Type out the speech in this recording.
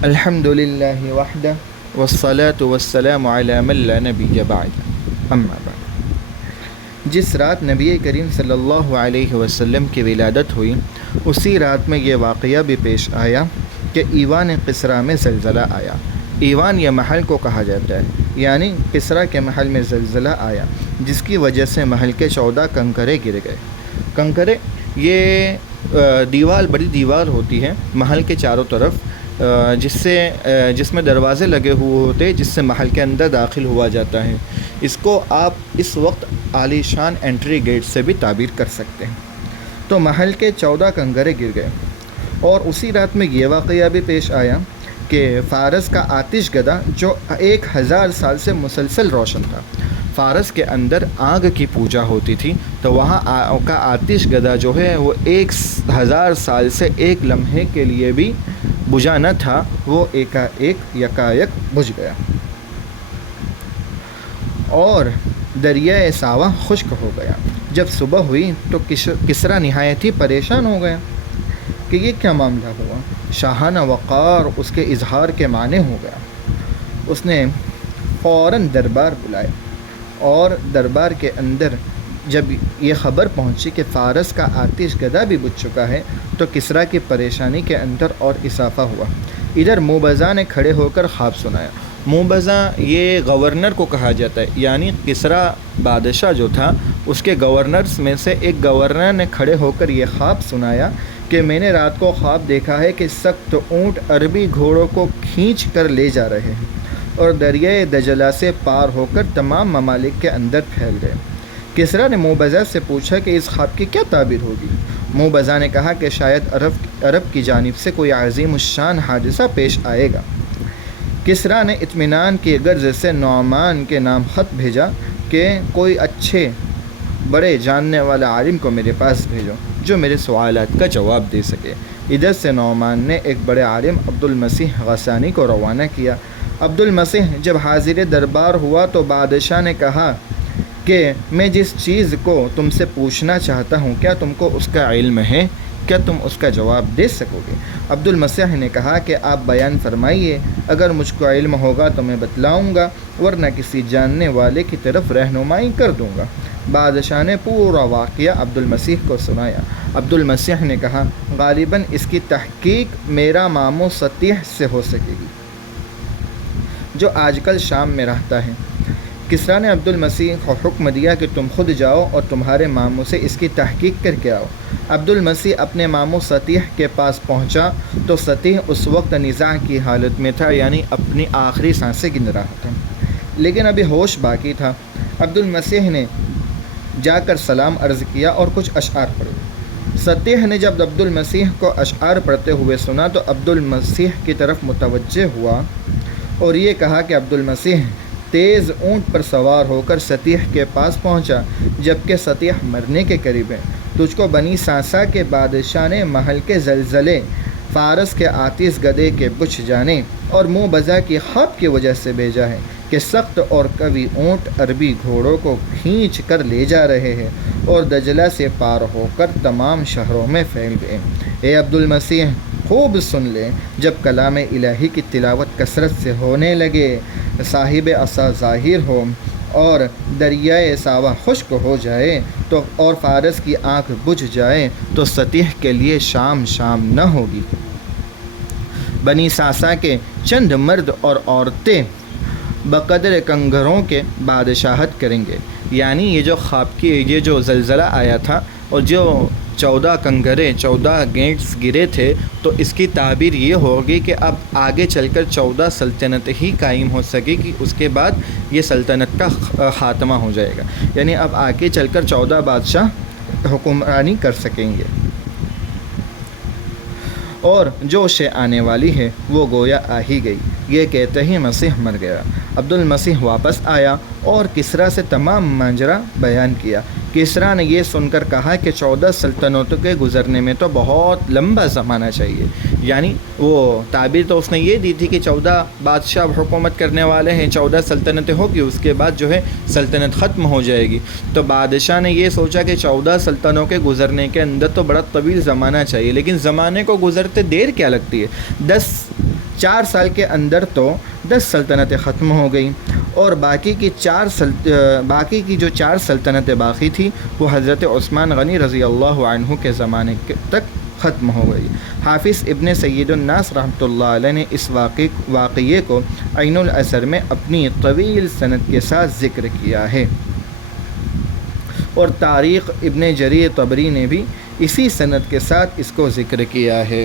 الحمد للہ وحدہ والصلاة والسلام علی من لا نبی بعد اما بعد۔ جس رات نبی کریم صلی اللہ علیہ وسلم کی ولادت ہوئی اسی رات میں یہ واقعہ بھی پیش آیا کہ ایوان قصرہ میں زلزلہ آیا۔ ایوان یا محل کو کہا جاتا ہے، یعنی قصرہ کے محل میں زلزلہ آیا جس کی وجہ سے محل کے 14 کنکرے گر گئے۔ کنکرے یہ دیوار، بڑی دیوار ہوتی ہے محل کے چاروں طرف، جس میں دروازے لگے ہوئے ہوتے جس سے محل کے اندر داخل ہوا جاتا ہے۔ اس کو آپ اس وقت عالی شان انٹری گیٹ سے بھی تعبیر کر سکتے ہیں۔ تو محل کے 14 کنکرے گر گئے، اور اسی رات میں یہ واقعہ بھی پیش آیا کہ فارس کا آتش گدا جو 1000 سال سے مسلسل روشن تھا، فارس کے اندر آگ کی پوجا ہوتی تھی، تو وہاں کا آتش گدا جو ہے وہ 1000 سال سے ایک لمحے کے لیے بھی بجھا نہ تھا، وہ یکایک بجھ گیا، اور دریائے ساوا خشک ہو گیا۔ جب صبح ہوئی تو کسریٰ نہایت ہی پریشان ہو گیا کہ یہ کیا معاملہ ہوا۔ شاہانہ وقار اس کے اظہار کے معنی ہو گیا۔ اس نے فوراً دربار بلائے، اور دربار کے اندر جب یہ خبر پہنچی کہ فارس کا آتش گدا بھی بجھ چکا ہے تو کسریٰ کی پریشانی کے اندر اور اضافہ ہوا۔ ادھر موبضع نے کھڑے ہو کر خواب سنایا۔ موبضع یہ گورنر کو کہا جاتا ہے، یعنی کسریٰ بادشاہ جو تھا اس کے گورنرز میں سے ایک گورنر نے کھڑے ہو کر یہ خواب سنایا کہ میں نے رات کو خواب دیکھا ہے کہ سخت اونٹ عربی گھوڑوں کو کھینچ کر لے جا رہے ہیں اور دریائے دجلہ سے پار ہو کر تمام ممالک کے اندر پھیل گئے۔ کسریٰ نے موبضع سے پوچھا کہ اس خواب کی کیا تعبیر ہوگی؟ موبضع نے کہا کہ شاید عرب کی جانب سے کوئی عظیم الشان حادثہ پیش آئے گا۔ کسریٰ نے اطمینان کی غرض سے نعمان کے نام خط بھیجا کہ کوئی اچھے بڑے جاننے والا عالم کو میرے پاس بھیجو جو میرے سوالات کا جواب دے سکے۔ ادھر سے نعمان نے ایک بڑے عالم عبد المسیح غسانی کو روانہ کیا۔ عبد المسیح جب حاضر دربار ہوا تو بادشاہ نے کہا کہ میں جس چیز کو تم سے پوچھنا چاہتا ہوں کیا تم کو اس کا علم ہے؟ کیا تم اس کا جواب دے سکو گے؟ عبد المسیح نے کہا کہ آپ بیان فرمائیے، اگر مجھ کو علم ہوگا تو میں بتلاؤں گا، ورنہ کسی جاننے والے کی طرف رہنمائی کر دوں گا۔ بادشاہ نے پورا واقعہ عبد المسیح کو سنایا۔ عبد المسیح نے کہا غالباً اس کی تحقیق میرا ماموں سطیح سے ہو سکے گی جو آج کل شام میں رہتا ہے۔ کسریٰ نے عبد المسیح کو حکم دیا کہ تم خود جاؤ اور تمہارے ماموں سے اس کی تحقیق کر کے آؤ۔ عبد المسیح اپنے ماموں سطیح کے پاس پہنچا تو سطیح اس وقت نزاع کی حالت میں تھا، یعنی اپنی آخری سانسیں گن رہا تھا، لیکن ابھی ہوش باقی تھا۔ عبد المسیح نے جا کر سلام عرض کیا اور کچھ اشعار پڑھے۔ سطیح نے جب عبد المسیح کو اشعار پڑھتے ہوئے سنا تو عبد المسیح کی طرف متوجہ ہوا اور یہ کہا کہ عبد المسیح تیز اونٹ پر سوار ہو کر سطیح کے پاس پہنچا، جبکہ سطیح مرنے کے قریب ہے۔ تجھ کو بنی ساسا کے بادشاہ نے محل کے زلزلے، فارس کے آتش گدے کے بجھ جانے اور موبضع کی خواب کی وجہ سے بھیجا ہے کہ سخت اور قوی اونٹ عربی گھوڑوں کو کھینچ کر لے جا رہے ہیں اور دجلہ سے پار ہو کر تمام شہروں میں پھیل گئے۔ اے عبد المسیح، خوب سن لے، جب کلام الہی کی تلاوت کثرت سے ہونے لگے، صاحب عصا ظاہر ہو اور دریائے ساوا خشک ہو جائے تو اور فارس کی آنکھ بجھ جائے تو سطیح کے لیے شام نہ ہوگی۔ بنی ساسا کے چند مرد اور عورتیں بقدر کنگروں کے بادشاہت کریں گے، یعنی یہ جو خواب کی یہ جو زلزلہ آیا تھا اور جو 14 کنگرے 14 گیٹس گرے تھے، تو اس کی تعبیر یہ ہوگی کہ اب آگے چل کر 14 سلطنت ہی قائم ہو سکے گی، اس کے بعد یہ سلطنت کا خاتمہ ہو جائے گا، یعنی اب آگے چل کر 14 بادشاہ حکمرانی کر سکیں گے، اور جو شے آنے والی ہے وہ گویا آ ہی گئی۔ یہ کہتے ہی مسیح مر گیا۔ عبد المسیح واپس آیا اور کسریٰ سے تمام ماجرا بیان کیا۔ کسریٰ نے یہ سن کر کہا کہ 14 سلطنتوں کے گزرنے میں تو بہت لمبا زمانہ چاہیے، یعنی وہ تعبیر تو اس نے یہ دی تھی کہ 14 بادشاہ حکومت کرنے والے ہیں، 14 سلطنتیں ہوگی، اس کے بعد جو ہے سلطنت ختم ہو جائے گی۔ تو بادشاہ نے یہ سوچا کہ 14 سلطنتوں کے گزرنے کے اندر تو بڑا طویل زمانہ چاہیے، لیکن زمانے کو گزرتے دیر کیا لگتی ہے، 4 سال کے اندر تو 10 سلطنتیں ختم ہو گئیں، اور باقی کی جو 4 سلطنتیں باقی تھی وہ حضرت عثمان غنی رضی اللہ عنہ کے زمانے تک ختم ہو گئی۔ حافظ ابن سید الناس رحمۃ اللہ علیہ نے اس واقعے کو عین الاثر میں اپنی طویل سند کے ساتھ ذکر کیا ہے، اور تاریخ ابن جریر طبری نے بھی اسی سند کے ساتھ اس کو ذکر کیا ہے۔